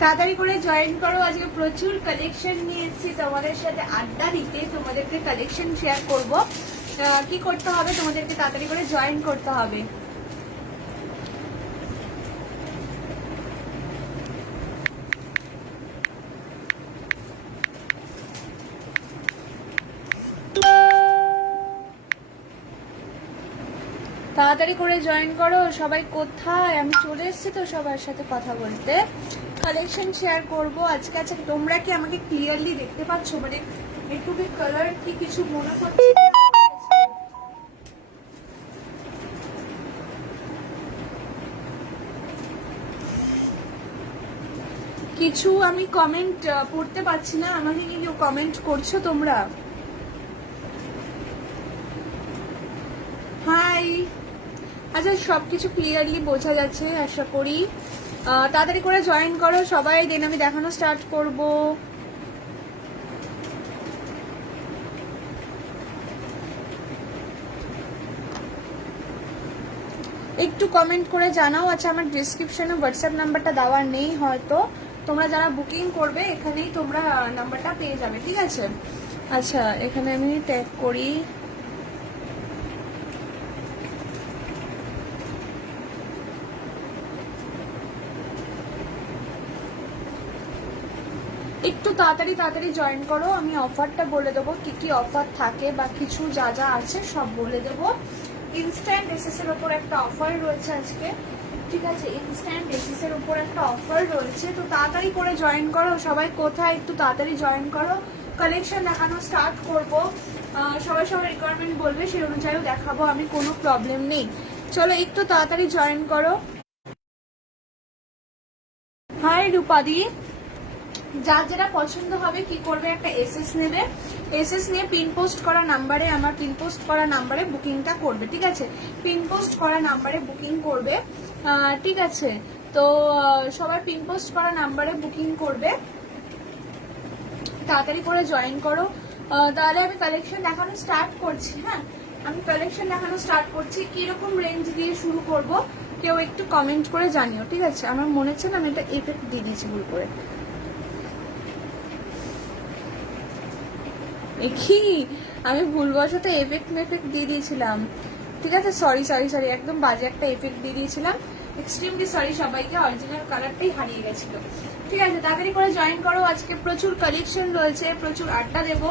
তাড়াতাড়ি করে জয়েন করো। আজকে প্রচুর কালেকশন নিয়ে এসেছি তোমাদের সাথে আড্ডা দিতে, তোমাদেরকে কালেকশন শেয়ার করব। কি করতে হবে, তোমাদেরকে তাড়াতাড়ি করে জয়েন করতে হবে। তাড়াতাড়ি করে জয়েন করো সবাই। কোথায় আমি চলে এসেছি তো সবার সাথে কথা বলতে, কালেকশন শেয়ার করব আজকে। আচ্ছা তোমরা কি আমাকে ক্লিয়ারলি দেখতে পাচ্ছ? মানে একটু কি কালার কি কিছু মনে করছে? কিছু আমি কমেন্ট পড়তে পারছি না, আমাকে কি কেউ কমেন্ট করছো তোমরা? হাই। আচ্ছা সবকিছু ক্লিয়ারলি বোঝা যাচ্ছে আশা করি। তাড়াতাড়ি করে জয়েন করো সবাই, দেন আমি দেখানো স্টার্ট করব। একটু কমেন্ট করে জানাও। আচ্ছা আমার ডিসক্রিপশনে হোয়াটসঅ্যাপ নাম্বারটা দেওয়া নেই, হয়তো তোমরা যারা বুকিং করবে এখানেই তোমরা নাম্বারটা পেয়ে যাবে, ঠিক আছে? আচ্ছা এখানে আমি ট্যাগ করি। একটু তাড়াতাড়ি জয়েন করো, আমি অফারটা বলে দেবো, কি কি অফার থাকে বা কিছু যা যা আছে সব বলে দেবো। ইনস্ট্যান্ট এসএস এর উপর একটা অফার রয়েছে আজকে, ঠিক আছে? ইনস্ট্যান্ট এসএস এর উপর একটা অফার রয়েছে, তো তাড়াতাড়ি করে জয়েন করো সবাই। কোথায় একটু তাড়াতাড়ি জয়েন করো, কালেকশন দেখানো স্টার্ট করব। সবাই সবার রিকোয়ারমেন্ট বলবে, সেই অনুযায়ী দেখাবো, আমি কোনো প্রবলেম নেই। চলো একটু তাড়াতাড়ি জয়েন করো। হাই রূপাদি। যার যেটা পছন্দ হবে কি করবে, একটা এসএস নেবে, এসএস নিয়ে পিন পোস্ট করা নাম্বারে, আমার পিন পোস্ট করা নাম্বারে বুকিংটা করবে, ঠিক আছে? পিন পোস্ট করা নাম্বারে বুকিং করবে, ঠিক আছে? তো সবাই পিন পোস্ট করা নাম্বারে বুকিং করবে, তাড়াতাড়ি করে জয়েন করো। তাহলে আমি কালেকশন দেখানো স্টার্ট করছি। হ্যাঁ আমি কালেকশন দেখানো স্টার্ট করছি। কিরকম রেঞ্জ দিয়ে শুরু করব কেউ একটু কমেন্ট করে জানিও, ঠিক আছে? আমার মনে হচ্ছে না আমি একটা এফেক্ট দিয়ে দিয়েছি ভুল করে। কি আমি ভুলবশত এফেক্ট দিয়ে দিয়েছিলাম, ঠিক আছে? সরি সরি সরি, একদম বাজে একটা এফেক্ট দিয়ে দিয়েছিলাম, এক্সট্রিমলি সরি সবাইকে। অরিজিনাল কালারটাই হারিয়ে গেছিল, ঠিক আছে? তাড়াতাড়ি করে জয়েন করো, আজকে প্রচুর কালেকশন রয়েছে, প্রচুর আড্ডা দেবো।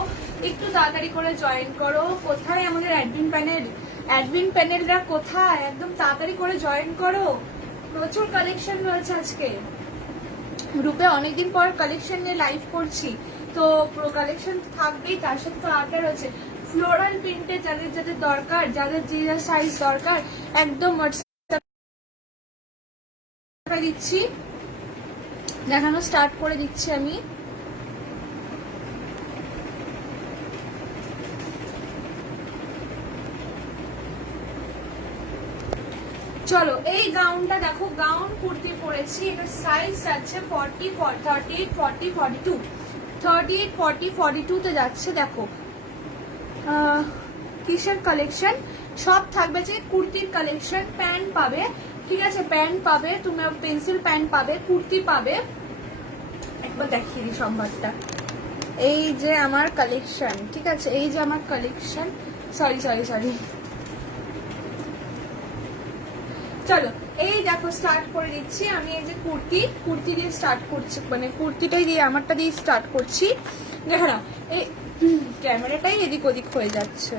একটু তাড়াতাড়ি করে জয়েন করো। কোথায় আমাদের অ্যাডমিন প্যানেল? অ্যাডমিন প্যানেলরা কোথায়? একদম তাড়াতাড়ি করে জয়েন করো, প্রচুর কালেকশন রয়েছে আজকে। গ্রুপে অনেকদিন পর কালেকশন নিয়ে লাইভ করছি, তো পুরো কালেকশন থাকবেই, তার সাথে তো আড্ডা রয়েছে। ফ্লোরাল প্রিন্টে যাদের যাদের দরকার, যাদের যে সাইজ দরকার, একদম হোয়াটসঅ্যাপে দিচ্ছি, দেখানো স্টার্ট করে দিচ্ছি আমি। চলো এই গাউনটা দেখো, গাউন কুর্তি পরেছি, এটা সাইজ যাচ্ছে 40, 38, 40, 42, 38, 40, 42 তে যাচ্ছে। দেখো কিসের কালেকশন, সব থাকবে যে কুর্তির কালেকশন। প্যান্ট পাবে, ঠিক আছে? প্যান্ট পাবে, তুমি পেন্সিল প্যান্ট পাবে, কুর্তি পাবে। একবার দেখিয়ে দিই সম্ভারটা। এই যে আমার কালেকশন, ঠিক আছে? এই যে আমার কালেকশন, সরি সরি সরি। চলো এই দেখো স্টার্ট করে দিচ্ছি আমি। এই যে কুর্তি দিয়ে স্টার্ট করছি, মানে কুর্তিটাই দিয়ে আমারটা দিয়ে স্টার্ট করছি। দেখো না এই ক্যামেরাটাই এদিক ওদিক হয়ে যাচ্ছে,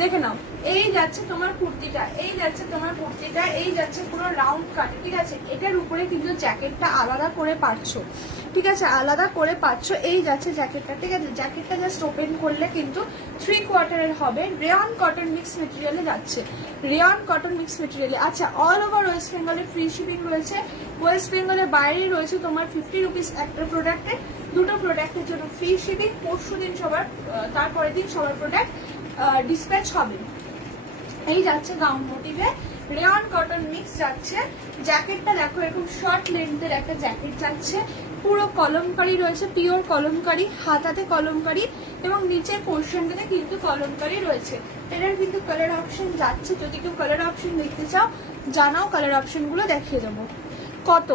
দেখে নাও। এই যাচ্ছে তোমার কুর্তিটা, এই যাচ্ছে তোমার কুর্তিটা, এই যাচ্ছে পুরো রাউন্ড কাট, ঠিক আছে? এটার উপরে কিন্তু জ্যাকেটটা আলাদা করে পাচ্ছ, ঠিক আছে? আলাদা করে পাচ্ছ। এই যাচ্ছে জ্যাকেটটা, ঠিক আছে? জ্যাকেটটা জাস্ট ওপেন করলে কিন্তু 3/4 হবে। রেয়ন কটন মিক্স মেটেরিয়ালে যাচ্ছে, রেয়ন কটন মিক্স মেটেরিয়ালে। আচ্ছা অল ওভার ওয়েস্ট বেঙ্গলে ফ্রি শিপিং রয়েছে, ওয়েস্ট বেঙ্গলের বাইরে রয়েছে তোমার 50 রুপিস একটা প্রোডাক্টে, দুটো প্রোডাক্টের জন্য ফ্রি শিপিং। পরশু দিন সবার, তারপরের দিন সবার প্রোডাক্ট ডিসপ্যাচ হবে। এই যাচ্ছে গাউন মোটিভে, রেয়ন কটন মিক্স যাচ্ছে। জ্যাকেটটা দেখো এরকম শর্ট লেন্থের একটা জ্যাকেট যাচ্ছে, পুরো কলমকারি রয়েছে, পিওর কলমকারি, হাতাতে কলমকারি এবং নিচের পোর্শনটাতে কিন্তু কলমকারি রয়েছে। এটার কিন্তু কালার অপশন যাচ্ছে, যদি কেউ কালার অপশন দেখতে চাও জানাও, কালার অপশন গুলো দেখিয়ে দেবো। কত,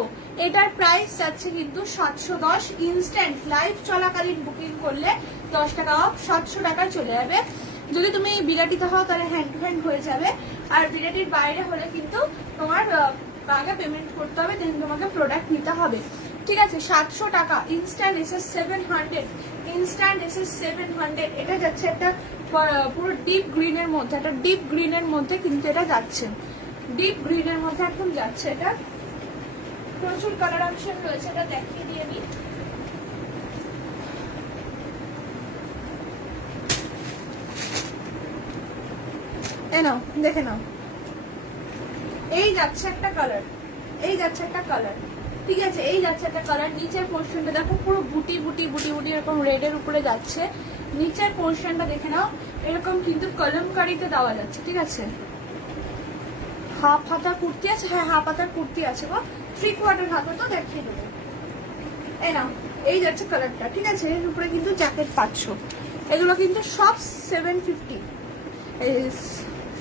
এটার প্রাইস যাচ্ছে কিন্তু 710। ইনস্ট্যান্ট লাইভ চলাকালীন বুকিং করলে 10 টাকা অফ, 700 টাকায় চলে যাবে। যদি তুমি বিরাটিতে হও তাহলে হ্যান্ড টু হ্যান্ড হয়ে যাবে, আর বিরাটির বাইরে হলে কিন্তু তোমার আগে পেমেন্ট করতে হবে, দেন তোমাকে প্রোডাক্ট নিতে হবে। ঠিক আছে, 700 টাকা। Instant SS 700, instant SS 700। এটা যাচ্ছে একটা পুরো ডিপ গ্রিনের মধ্যে, একটা ডিপ গ্রিনের মধ্যে কিন্তু এটা যাচ্ছে, ডিপ গ্রিনের মধ্যে একদম যাচ্ছে। এটা প্রচুর কালার অপশন রয়েছে, এটা দেখিয়ে দিয়ে নি। নাও দেখে নাও, এই যাচ্ছে একটা কালার, এই যাচ্ছে একটা কালার। ঠিক আছে, এই যাচ্ছে একটা কালার। নিচের পোর্শনটা দেখো পুরো বুটি বুটি বুটি বুটি এরকম রেডের উপরে যাচ্ছে। নিচের পোর্শনটা দেখে নাও, এরকম কিন্তু কলমকারিতে দেওয়া যাচ্ছে। ঠিক আছে, হাফ হাতা কুর্তি আছে, হ্যাঁ হাফ হাতার কুর্তি আছে গো, 3/4 হাতা তো দেখিয়ে দেবো। এই নাও, এই যাচ্ছে কালারটা। ঠিক আছে, এর উপরে কিন্তু জ্যাকেট পাচ্ছ। এগুলো কিন্তু সব 750,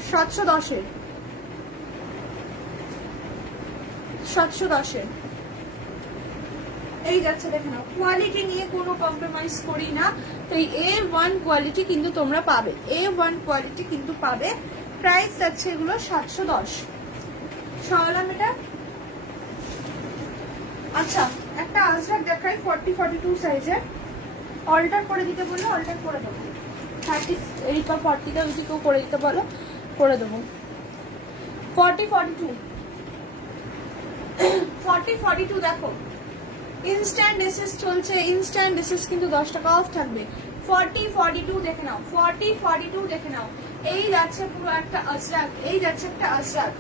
710-এর, 710-এর। এই যাচ্ছে দেখে নাও, কোয়ালিটি নিয়ে কোনো কম্প্রোমাইজ করি না। তো এই A1 কোয়ালিটি কিন্তু তোমরা পাবে, A1 কোয়ালিটি কিন্তু পাবে। প্রাইস যাচ্ছে এগুলো 710। সরালাম এটা। আচ্ছা, একটা আজরাক দেখাই 40-42 সাইজের, অল্টার করে দিতে বললে অল্টার করে দেবো। 30 এই পর 40টা ওইটি কেউ করে দিতে বলো, করে দেবো। 40-42, 40-42 দেখো, ইনস্ট্যান্ট এসএস চলছে। ইনস্ট্যান্ট এসএস কিন্তু 10 টাকা অফ থাকবে। 40-42 দেখে নাও, 40-42 দেখে নাও। এই যাচ্ছে পুরো একটা আজরাক, এই যাচ্ছে একটা আজরাক,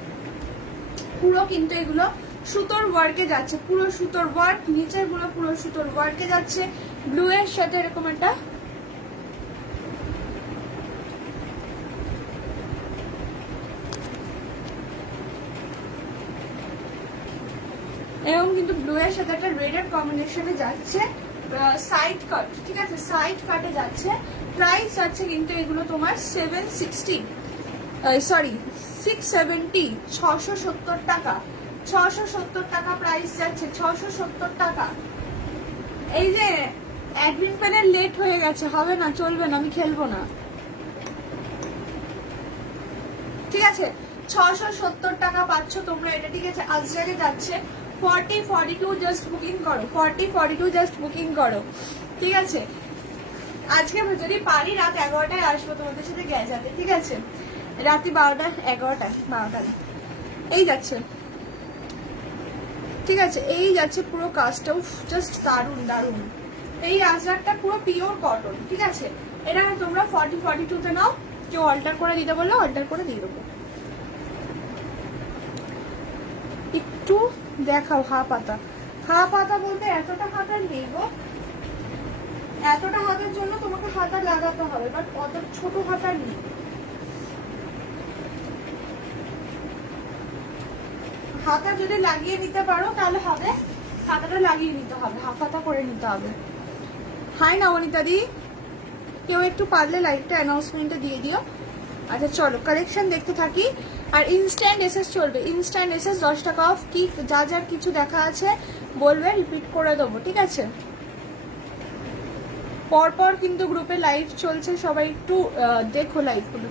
পুরো কিন্তু এগুলো সুতোর ওয়ার্কে যাচ্ছে, পুরো সুতোর ওয়ার্ক। নিচের গুলো পুরো সুতোর ওয়ার্কে যাচ্ছে, ব্লু এর সাথে এরকম একটা এরকম কিন্তু ব্লু এর সাথে একটা রেড এর কম্বিনেশনে যাচ্ছে, সাইড কাট। ঠিক আছে, সাইড কাটে যাচ্ছে। প্রাইস যাচ্ছে কিন্তু এগুলো তোমার 760, সরি 670, 670 টাকা, 670 টাকা প্রাইস যাচ্ছে, 670 টাকা। এই যে অ্যাডমিন প্যানেল লেট হয়ে গেছে, হবে না, চলবে না, আমি খেলবো না। ঠিক আছে, 670 টাকা পাচ্ছ তোমরা এটা। ঠিক আছে, আজরাকে যাচ্ছে। 40-42 জাস্ট বুকিং করো, 40-42 জাস্ট বুকিং করো। ঠিক আছে, আজকে যদি পারি রাত 11টায় আসবো তোমাদের সাথে গ্যাজাতে। ঠিক আছে, রাতে 12টা 11টা 12টা না, এই যাচ্ছে। ঠিক আছে, এই যাচ্ছে পুরো কাজটাও জাস্ট দারুন দারুন। এই আজরাকটা পুরো পিওর কটন। ঠিক আছে, এটা তোমরা 40-42 নাও, কেউ অল্টার করে দিতে বললে অল্টার করে দিয়ে দেবো। একটু দেখাও হাফ পাতা, হাফ পাতা বলতে এতটা হাতার নেই গো, এতটা হাতের জন্য তোমাকে হাতা লাগাতে হবে, বাট অত ছোট হাতার নেই। হাতা যদি লাগিয়ে নিতে পারো তাহলে হবে, হাতাটা লাগিয়ে নিতে হবে, হাফ হাতা করে নিতে হবে। হাই নবনীতা দি, কেউ একটু পারলে লাইভটা অ্যানাউন্সমেন্টে দিয়ে দিও। আচ্ছা চলো কালেকশন দেখতে থাকি। আর ইনস্ট্যান্ট এসএস চলবে, ইনস্ট্যান্ট এসএস 10 টাকা অফ। কি যা যার কিছু দেখা আছে বলবে, রিপিট করে দেবো। ঠিক আছে, পরপর কিন্তু গ্রুপে লাইভ চলছে, সবাই একটু দেখো লাইভগুলো।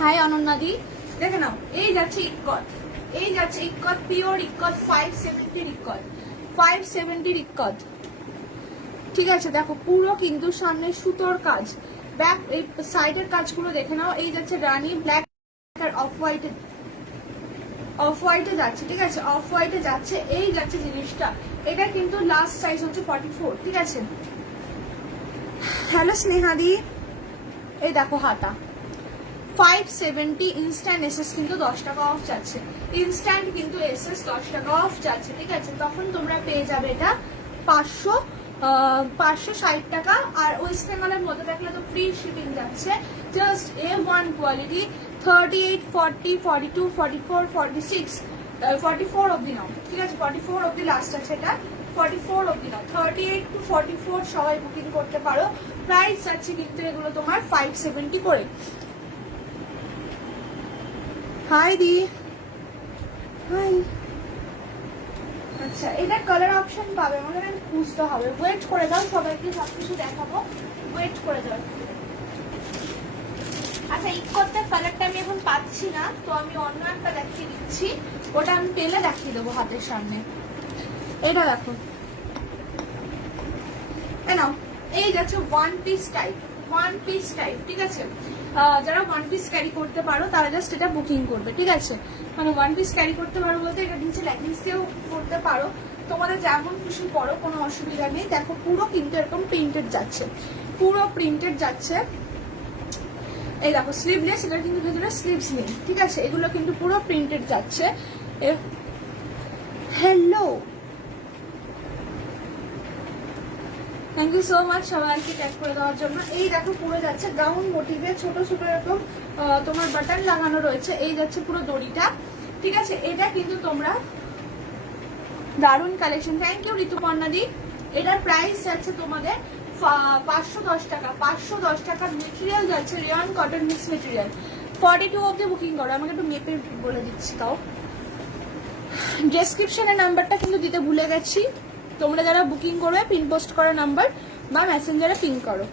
হাই অনন্যাদি, দেখে নাও, এই যাচ্ছে ইক্কত, এই যাচ্ছে ইক্কত, পিওর ইক্কত, 570 ইক্কত, 570 ইক্কত। ঠিক আছে, দেখো পুরো কিন্তু সামনে সুতোর কাজ, ব্যাক এই সাইডের কাজগুলো দেখে নাও। এই যাচ্ছে রানী ব্ল্যাক আর অফ হোয়াইটে, অফ হোয়াইটে যাচ্ছে। ঠিক আছে, অফ হোয়াইটে যাচ্ছে। এই যাচ্ছে জিনিসটা, এটা কিন্তু লাস্ট সাইজ হচ্ছে 44। ঠিক আছে, হ্যালো স্নেহাদি, এই দেখো হাতা 570। ইনস্ট্যান্ট এসএস কিন্তু 10 টাকা অফ যাচ্ছে, ইনস্ট্যান্ট কিন্তু এসএস 10 টাকা অফ যাচ্ছে। ঠিক আছে, তখন তোমরা পেয়ে যাবে এটা 560 টাকা। আর ওয়েস্ট বেঙ্গলের মধ্যে দেখলে তো ফ্রি শিপিং যাচ্ছে। জাস্ট A1 কোয়ালিটি, 38, 40, 42, 44, 46, 44 অব্দি নাও। ঠিক আছে, 44 অব্দি লাস্ট আছে এটা, 44 অব্দি নাও। 38 to 44 সবাই বুকিং করতে পারো। প্রাইস আছে কিন্তু এগুলো তোমার 570 করে। হাই দি, হাই আচ্ছা, এটা কালার অপশন পাবে, আমাদের খুঁজতে হবে। ওয়েট করে দাও, সবাইকে সবকিছু দেখাবো, ওয়েট করে দাও। আচ্ছা, ইকোটার কালারটা আমি এখন পাচ্ছি না, তো আমি অন্য একটা দেখিয়ে দিচ্ছি, ওটা আমি পেলে দেখিয়ে দেবো হাতের সামনে। এটা দেখো, নাও, এই যাচ্ছে one piece type, one piece type, ঠিক আছে। যারা ওয়ান পিস ক্যারি করতে পারো তারা জাস্ট এটা বুকিং করবে, ঠিক আছে। মানে ওয়ান পিস ক্যারি করতে পারো বলতে এটা নিচে লেগিংস দিয়েও করতে পারো, তোমাদের যেমন খুশি পরো, কোনো অসুবিধা নেই। দেখো পুরো কিন্তু এরকম প্রিন্টেড যাচ্ছে, পুরো প্রিন্টেড যাচ্ছে। এই দেখো স্লিভলেস, এটা কিন্তু ভেতরে স্লিভস নেই, ঠিক আছে। এগুলো কিন্তু পুরো প্রিন্টেড যাচ্ছে। Hello, thank you so much সবাইকে ট্যাগ করে দেওয়ার জন্য। এই দেখো পুরো যাচ্ছে গাউন মোটিভে, ছোট ছোট এরকম তোমার বাটন লাগানো রয়েছে। এই যাচ্ছে পুরো দড়িটা, ঠিক আছে। এটা কিন্তু তোমরা দারুণ কালেকশন। Thank you ঋতুপর্ণাদি। এটার প্রাইস যাচ্ছে তোমাদের 510 টাকা, 510 টাকার মেটেরিয়াল যাচ্ছে, রিয়ন কটন মিক্স মেটেরিয়াল। 42 অব্দি বুকিং করো। আমাকে একটু মেপে বলে দিচ্ছি, তাও ডেসক্রিপশনের নাম্বারটা কিন্তু দিতে ভুলে গেছি। তোমরা যারা বুকিং করবে পিন পোস্ট করা নাম্বার বা মেসেঞ্জারে পিন করো।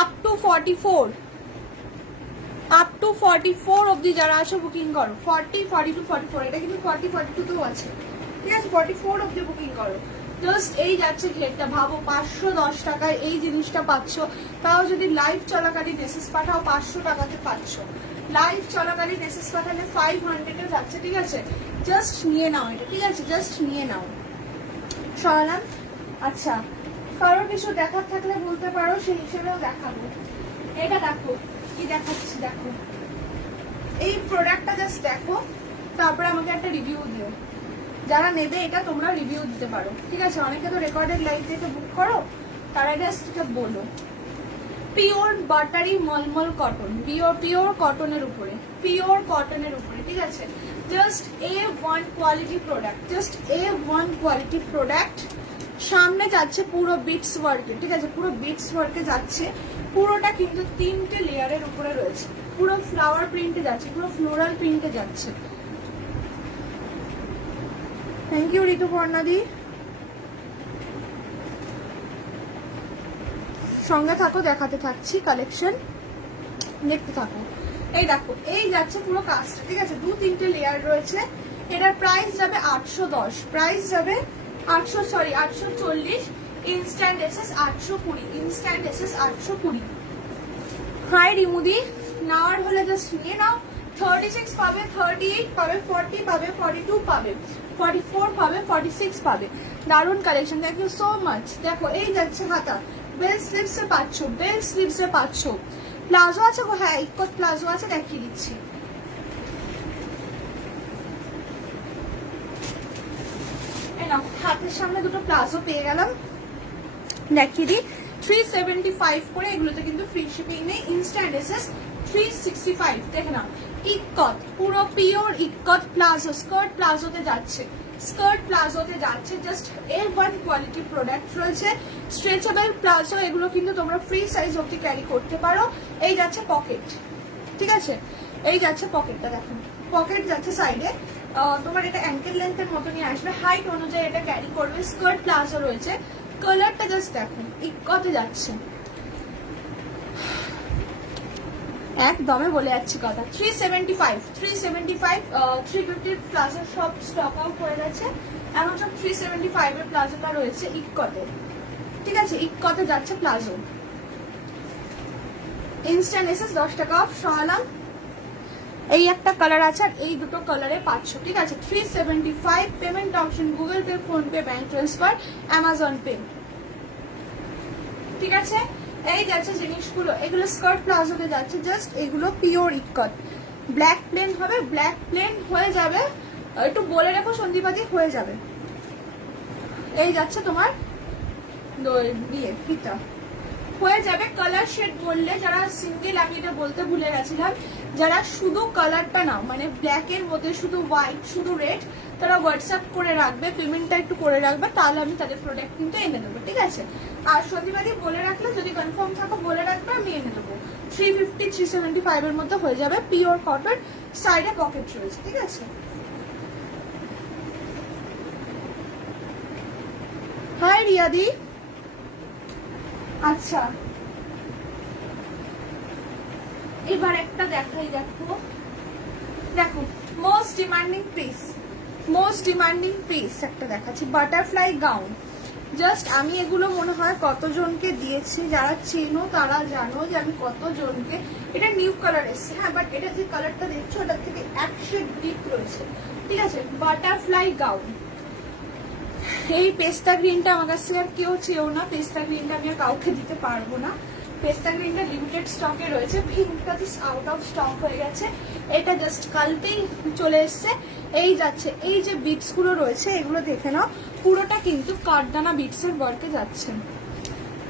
আপ টু 44, আপ টু 44 অব্দি যারা আছো বুকিং করো। 40, 42, 44, এটা কিন্তু 40, 42 তেও আছে, ঠিক আছে। 44 অব্দি বুকিং করো। জাস্ট এই যাচ্ছে ঘেরটা, ভাবো 510 টাকায় এই জিনিসটা পাচ্ছ, তাও যদি লাইভ চলাকালীন মেসেজ পাঠাও 500 টাকাতে পাচ্ছ। লাইভ চলাকালীন মেসেজ পাঠালে 500-এ যাচ্ছে, ঠিক আছে। জাস্ট নিয়ে নাও এটা, ঠিক আছে, জাস্ট নিয়ে নাও। সরালাম। আচ্ছা, কারোর কিছু দেখার থাকলে বলতে পারো, সেই হিসেবেও দেখাবো। এটা দেখো কি দেখাচ্ছি, দেখো এই প্রোডাক্টটা জাস্ট দেখো, তারপরে আমাকে একটা রিভিউ দিও। যারা নেবে এটা তোমরা রিভিউ দিতে পারো, ঠিক আছে। অনেকে তো রেকর্ডেড লাইভ থেকে বুক করো, তারা জাস্ট এটা বলো। পিওর বাটারি মলমল কটন, পিওর কটনের উপরে, পিওর কটনের উপরে, ঠিক আছে। Just A1 quality product, just A1 quality product. সামনে যাচ্ছে পুরো বিটস ওয়ার্কে, ঠিক আছে, পুরো বিটস ওয়ার্কে যাচ্ছে। পুরোটা কিন্তু 3টে লেয়ারের উপরে রয়েছে, পুরো ফ্লাওয়ার প্রিন্টে যাচ্ছে, পুরো ফ্লোরাল প্রিন্টে যাচ্ছে। থ্যাংক ইউ ঋতুপর্ণাদি। সঙ্গে থাকো, দেখাতে থাকছি কালেকশন, দেখতে থাকো। এই দেখো এই যাচ্ছে পুরো কাস্ট, ঠিক আছে। 2-3টে লেয়ার রয়েছে। এটার প্রাইস যাবে 810, প্রাইস যাবে 840, instant SS 820, instant SS 820। Hi রিমুদি, নেওয়ার হলে জাস্ট নিয়ে নাও। 36 পাবে, 38 পাবে, 40 পাবে, 42 পাবে, 44 পাবে, 46 পাবে। দারুণ collection, thank you so much. দেখো এই যাচ্ছে হাতা, বেল স্লিভসে পাচ্ছ, বেল স্লিভসে পাচ্ছ। প্লাজো আছে গো, হ্যাঁ ইকট প্লাজো আছে, দেখিয়ে দিচ্ছি। হাতের সামনে দুটো প্লাজো পেয়ে গেলাম, দেখিয়ে দিই। 375 করে, এগুলোতে কিন্তু ফ্রি শিপিং নেই। ইনস্ট্যান্ট এসএস 365, দেখে নাও। ইকট, পুরো পিওর ইকট প্লাজো, স্কার্ট প্লাজোতে যাচ্ছে, স্কার্ট প্লাজোতে যাচ্ছে। জাস্ট A1 কোয়ালিটি প্রোডাক্ট রয়েছে। স্ট্রেচেবল প্লাজো, এগুলো কিন্তু তোমরা ফ্রি সাইজ অবধি ক্যারি করতে পারো। এই যাচ্ছে পকেট, ঠিক আছে, এই যাচ্ছে পকেটটা, দেখো পকেট যাচ্ছে সাইডে। তোমার এটা অ্যাঙ্কেল লেন্থের মতনই আসবে, হাইট অনুযায়ী এটা ক্যারি করবে। স্কার্ট প্লাজো রয়েছে, কালারটা জাস্ট দেখো, ইকতে যাচ্ছে। একদমে বলে যাচ্ছি কথা। 375, 350 প্লাজো সব স্টক আউট হয়ে গেছে, এখন সব 375 এর প্লাজোটা রয়েছে ইকতে, ঠিক আছে। ইকতে যাচ্ছে প্লাজো, ইনস্ট্যান্ট এসএস 10 টাকা অফ। সরালাম। এই একটা কালার আছে, আর এই দুটো কালারে পাচ্ছ, ঠিক আছে। 375, payment option Google pay, phone pay, bank transfer, Amazon pay, ঠিক আছে। এই যাচ্ছে জিনিসগুলো, এগুলো স্কার্ট প্লাজোতে যাচ্ছে। জাস্ট এগুলো পিওর ইকট, ব্ল্যাক প্লেন হবে, ব্ল্যাক প্লেন হয়ে যাবে, একটু বলে রাখো সন্দীপাতি, হয়ে যাবে। এই যাচ্ছে তোমার দিয়ে ফিতা, হয়ে যাবে। কালার শেড বললে যারা সিঙ্গেল, আমি এটা বলতে ভুলে গেছিলাম, যারা শুধু কালারটা নাও মানে ব্ল্যাকের মধ্যে শুধু হোয়াইট শুধু রেড, তারা হোয়াটসঅ্যাপ করে রাখবে, পেমেন্টটা একটু করে রাখবে, তাহলে আমি তাদের প্রোডাক্ট কিন্তু এনে দেবো, ঠিক আছে। আর সন্দীপাদি বলে রাখলে, যদি কনফার্ম থাকো বলে রাখবে, আমি এনে দেবো। 350 375 এর মধ্যে হয়ে যাবে, পিওর কটন, সাইডে পকেট রয়েছে, ঠিক আছে। হাই রিয়াদি। আচ্ছা এবার একটা দেখাই, দেখো দেখো মোস্ট ডিমান্ডিং পিস একটা দেখাচ্ছি, বাটারফ্লাই গাউন। জাস্ট আমি এগুলো মনে হয় কতজনকে দিয়েছি, যারা চেনো তারা জানো যে আমি কতজনকে, এটা নিউ কালার এসছে, হ্যাঁ, বাট এটা যে কালারটা দেখছো ওটার থেকে এক শেড ডিপ রয়েছে, ঠিক আছে। বাটারফ্লাই গাউন, এই পেস্তা গ্রিনটা আমার কাছে আর কেউ চেয়েও না, পেস্তা গ্রিনটা আমি আর কাউকে দিতে পারবো না। পেস্তা গ্রিনটা লিমিটেড স্টকে রয়েছে, পিঙ্কটা জাস্ট আউট অফ স্টক হয়ে গেছে, এটা জাস্ট কালকেই চলে এসছে। এই যাচ্ছে, এই যে বিটস গুলো রয়েছে এগুলো দেখে নাও, পুরোটা কিন্তু কাঠদানা বিটস এর ওয়ার্কে যাচ্ছে,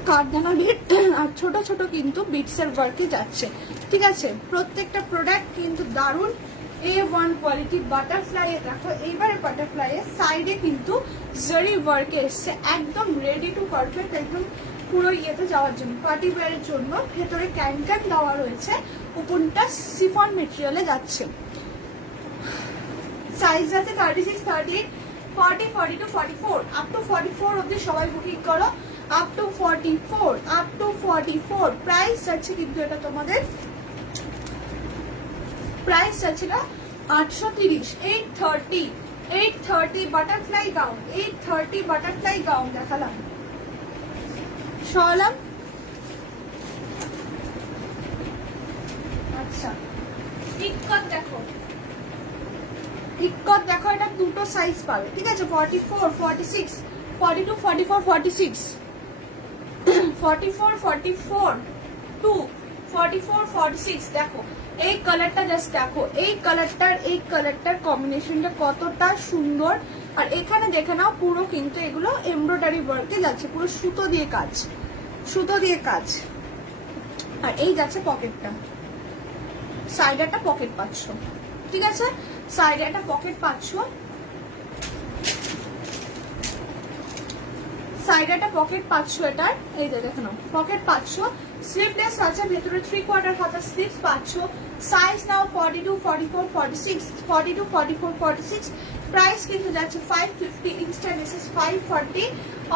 কাঠদানা বিট আর ছোট ছোট কিন্তু বিটস এর ওয়ার্কে যাচ্ছে, ঠিক আছে। প্রত্যেকটা প্রোডাক্ট কিন্তু দারুণ A1 কোয়ালিটি। বাটারফ্লাই দেখো, এইবারে বাটারফ্লাই এর সাইডে কিন্তু জারি ওয়ার্কে এসছে, একদম রেডি টু পারফেক্ট, একদম পুরো ইয়েতে যাওয়ার জন্য, পার্টি ওয়্যারের জন্য। ভেতরে ক্যান ক্যান দেওয়া রয়েছে, উপরটা সিফন মেটেরিয়ালে যাচ্ছে। সাইজ আছে 36, 38, 40, 42, 44, আপ টু 44 অব্দি সবাই বুকিং করো, আপ টু 44। প্রাইস আছে কিন্তু এটা তোমাদের, প্রাইস আছে না 830, 830 বাটারফ্লাই গাউন, 830 বাটারফ্লাই গাউন দেখালাম, সরালাম। আচ্ছা ইক্কত দেখো, এটা দুটো সাইজ পাবে, ঠিক আছে। 44, 46, 42, 44, 46, 44, 44, 2, 44, 46 দেখো। এই কালারটা জাস্ট দেখো, এই কালারটার কম্বিনেশনটা কতটা সুন্দর। আর এখানে দেখে নাও, পুরো কিন্তু এগুলো এমব্রয়ডারি ওয়ার্কে যাচ্ছে, পুরো সুতো দিয়ে কাজ। আর এই যাচ্ছে পকেটটা, সাইডে একটা পকেট পাচ্ছ, ঠিক আছে, সাইডে একটা পকেট পাচ্ছ, এটার এই যে দেখো নাও, পকেট পাচ্ছ, স্লিভলেস আছে, ভেতরে 3/4 হাতা স্লিভস পাচ্ছ। সাইজ নাও 42, 44, 46, 42, 44, 46। প্রাইস কিন্তু যাচ্ছে 550, instant SS 540,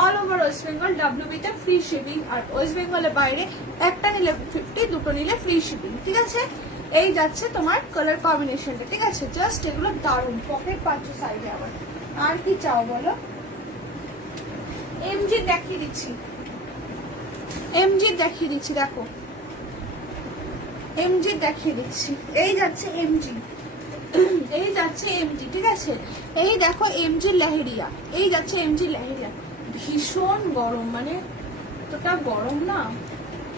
all over West Bengal, WB তে ফ্রি শিপিং। আর ওয়েস্ট বেঙ্গলের বাইরে একটা নিলে 50, দুটো নিলে ফ্রি শিপিং, ঠিক আছে। এই যাচ্ছে তোমার কালার কম্বিনেশনটা, ঠিক আছে। জাস্ট এগুলো দারুণ, পকেট পাচ্ছ সাইডে। আবার আর কি চাও বলো? এমজি দেখিয়ে দিচ্ছি, দেখো এমজি দেখিয়ে দিচ্ছি। এই যাচ্ছে এমজি, ঠিক আছে। এই দেখো এমজি লেহেরিয়া, ভীষণ গরম, মানে এতটা গরম না,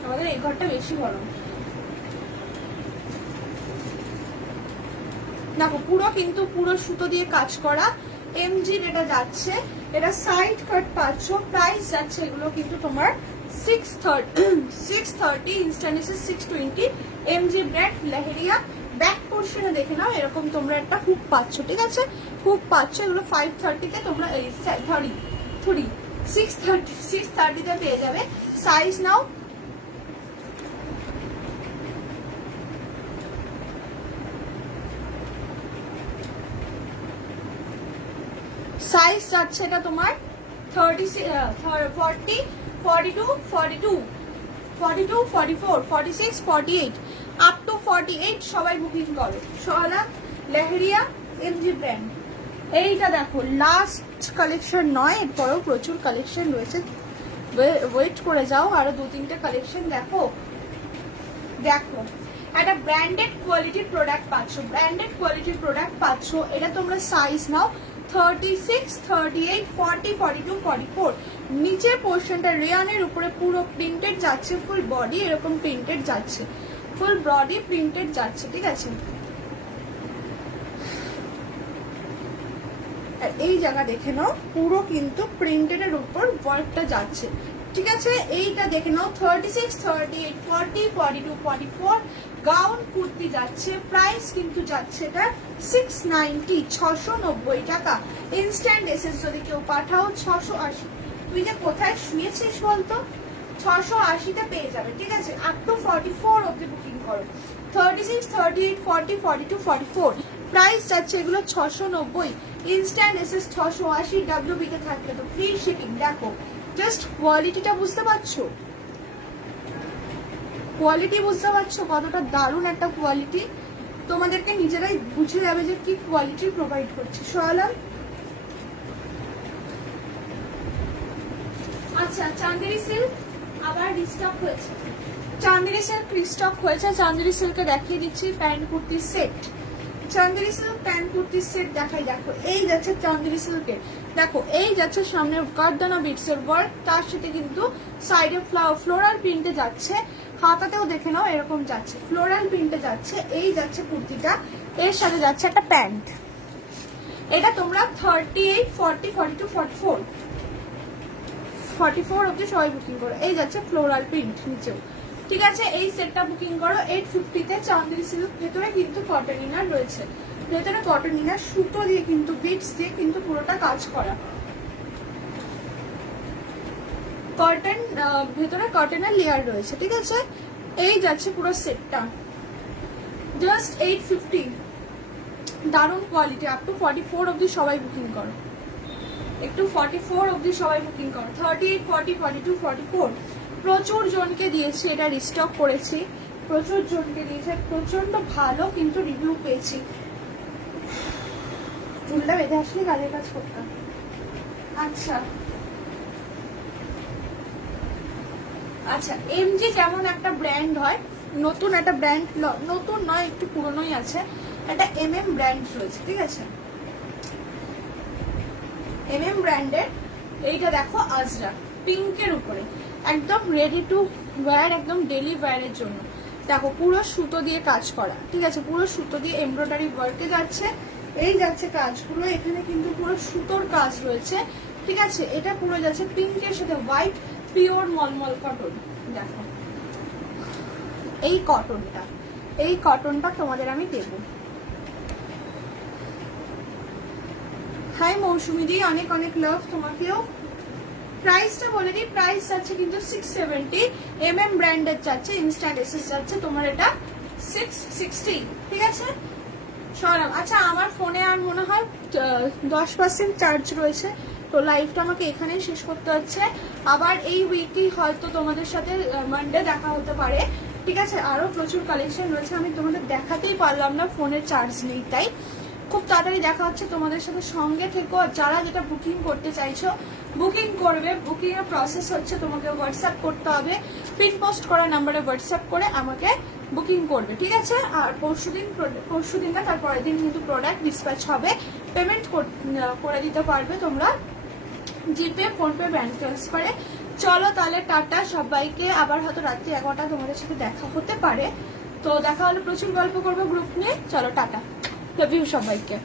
আমাদের এই ঘরটা বেশি গরম। দেখো পুরো সুতো দিয়ে কাজ করা এমজি, এটা যাচ্ছে, এটা সাইড কাট পাচ্ছ। প্রাইস যাচ্ছে এগুলো কিন্তু তোমার 630, instant SS 620, MG brand leheriya. Back portion দেখে নাও, এরকম তোমরা একটা হুক পাচ্ছ, ঠিক আছে, এগুলো 530 তে তোমরা 630 তে পেয়ে যাবে। সাইজ নাও, সাইজ যাচ্ছে এটা তোমার 30, 40, 42, 42, 42, 44, 46, 48, আপ টু 48 সবাই বুকিং করো। Sohana leheriya MG brand. এইটা দেখো লাস্ট কালেকশন নয়, এরপরেও প্রচুর কালেকশন রয়েছে, ওয়েট করে যাও, আরো 2-3টে কালেকশন দেখো। একটা ব্র্যান্ডেড কোয়ালিটির প্রোডাক্ট পাচ্ছ, এটা তোমরা সাইজ নাও 36, 38, 40, 42, 44। নিচের পোর্শনটা রেয়ানের উপরে পুরো প্রিন্টেড যাচ্ছে, ফুল বডি এরকম প্রিন্টেড যাচ্ছে, ঠিক আছে। আর এই জায়গা দেখে নাও, পুরো কিন্তু প্রিন্টেড এর উপর ওয়ার্কটা যাচ্ছে, ঠিক আছে, এইটা দেখে নাও 36, 38, 40, 42, 44 গাউন কুর্তি যাচ্ছে। প্রাইস কিন্তু যাচ্ছে এটা 690, 690 টাকা। ইনস্ট্যান্ট এসএস যদি কেউ পাঠাও 680। তুই যে কোথায় শুয়েছিস বলতো, 680-তে পেয়ে যাবে। ঠিক আছে, আপ টু 44 অব্দি বুকিং করো। 36, 38, 40, 42, 44 প্রাইস যাচ্ছে এগুলো 690। ইনস্ট্যান্ট এসএস 680, WB তে থাকলে তো ফ্রি শিপিং। দেখো জাস্ট কোয়ালিটিটা বুঝতে পারছো, কোয়ালিটি বুঝতে পারছো কতটা দারুণ একটা কোয়ালিটি। তোমাদেরকে নিজেরাই বুঝে যাবে যে কি কোয়ালিটি প্রোভাইড করছে সোয়ালাম। আচ্ছা, চান্দেরি সিল্ক আবার রিস্টক হয়েছে। চান্দেরি সিল্ক রিস্টক হয়েছে। চান্দেরি সিল্কে দেখিয়ে দিচ্ছি প্যান্ট কুর্তির সেট। চান্দেরি সিল্ক প্যান্ট কুর্তির সেট দেখাই। দেখো এই যাচ্ছে চান্দেরি সিল্কের, দেখো এই যাচ্ছে সামনে কারদানা বিটসের ওয়ার্ক, তার সাথে কিন্তু সাইডে ফ্লোরাল প্রিন্টে যাচ্ছে। হাতাতেও দেখে নাও এরকম যাচ্ছে, ফ্লোরাল প্রিন্টে যাচ্ছে। এই যাচ্ছে কুর্তিটা, এর সাথে যাচ্ছে একটা প্যান্ট। এটা তোমরা 38, 40, 42, 44 অব্দি সবাই বুকিং করো। এই যাচ্ছে ফ্লোরাল প্রিন্ট নিচেও। ঠিক আছে, এই সেটটা বুকিং করো 850-তে। চান্দেরি সিল্ক, ভেতরে কিন্তু কটন ইনার রয়েছে, ভেতরে কটন ইনার সুতো দিয়ে কিন্তু বিটস দিয়ে কিন্তু পুরোটা কাজ করা। কটন, ভেতরে কটনের লেয়ার রয়েছে। ঠিক আছে, এই যাচ্ছে পুরো সেটটা জাস্ট 850। দারুণ কোয়ালিটি। আপ টু 44 অব্দি সবাই বুকিং করো, একটু 44 অব্দি সবাই বুকিং করো। 38, 40, 42, 44 প্রচুর জনকে দিয়েছি, এটা রিস্টক করেছি, প্রচুর জনকে দিয়েছে, প্রচন্ড ভালো কিন্তু রিভিউ পেয়েছি। চুলটা বেঁধে আসলে কাজের কাজ করতাম। আচ্ছা আচ্ছা, এমজি যেমন একটা ব্র্যান্ড হয়, নতুন একটা ব্র্যান্ড, নতুন নয় একটু পুরনোই আছে, একটা MM ব্র্যান্ড রয়েছে। ঠিক আছে, MM ব্র্যান্ডের এইটা দেখো আজরা পিঙ্কের উপরে, একদম রেডি টু ওয়্যার, একদম ডেলি ওয়্যারের জন্য। দেখো পুরো সুতো দিয়ে কাজ করা। ঠিক আছে, পুরো সুতো দিয়ে এমব্রয়ডারি ওয়ার্কে যাচ্ছে। এই যাচ্ছে কাজগুলো, এখানে কিন্তু পুরো সুতোর কাজ রয়েছে। ঠিক আছে, এটা পুরো যাচ্ছে পিঙ্কের সাথে হোয়াইট, পিওর মলমল কটন। দেখো এই কটনটা তোমাদের আমি দেব। হাই মৌসুমি দি, অনেক অনেক লাভ তোমাকেও। প্রাইসটা বলে দিই, প্রাইস যাচ্ছে কিন্তু 670। MM ব্র্যান্ডের যাচ্ছে, ইনস্ট্যান্ট এসএস যাচ্ছে তোমার এটা 660। ঠিক আছে সরাম। আচ্ছা, আমার ফোনে আর মনে হয় 10% চার্জ রয়েছে, তো লাইভটা আমাকে এখানেই শেষ করতে হচ্ছে। আবার এই উইকেই হয়তো তোমাদের সাথে মানডে দেখা হতে পারে। ঠিক আছে, আরো প্রচুর কালেকশন রয়েছে, আমি তোমাদের দেখাতেই পারলাম না, ফোনের চার্জ নেই, তাই খুব তাড়াতাড়ি দেখা হচ্ছে তোমাদের সাথে। সঙ্গে থেকো, যারা যেটা বুকিং করতে চাইছো বুকিং করবে। বুকিং এর প্রসেস হচ্ছে তোমাকে হোয়াটসঅ্যাপ করতে হবে, পিন পোস্ট করা নাম্বারে হোয়াটসঅ্যাপ করে আমাকে বুকিং করবে। ঠিক আছে, আর পরশুদিন না তার পরের দিন কিন্তু প্রোডাক্ট ডিসপ্যাচ হবে। পেমেন্ট করে দিতে পারবে তোমরা জিপে, ফোনপে, ব্যাংক ট্রান্সফারে। চলো তাহলে টাটা সবাইকে, আবার হয়তো রাত্রি 11টা তোমাদের সাথে দেখা হতে পারে। তো দেখা হলে প্রচুর গল্প করবো গ্রুপ নিয়ে। চলো টাটা, লাভ ইউ সবাইকে।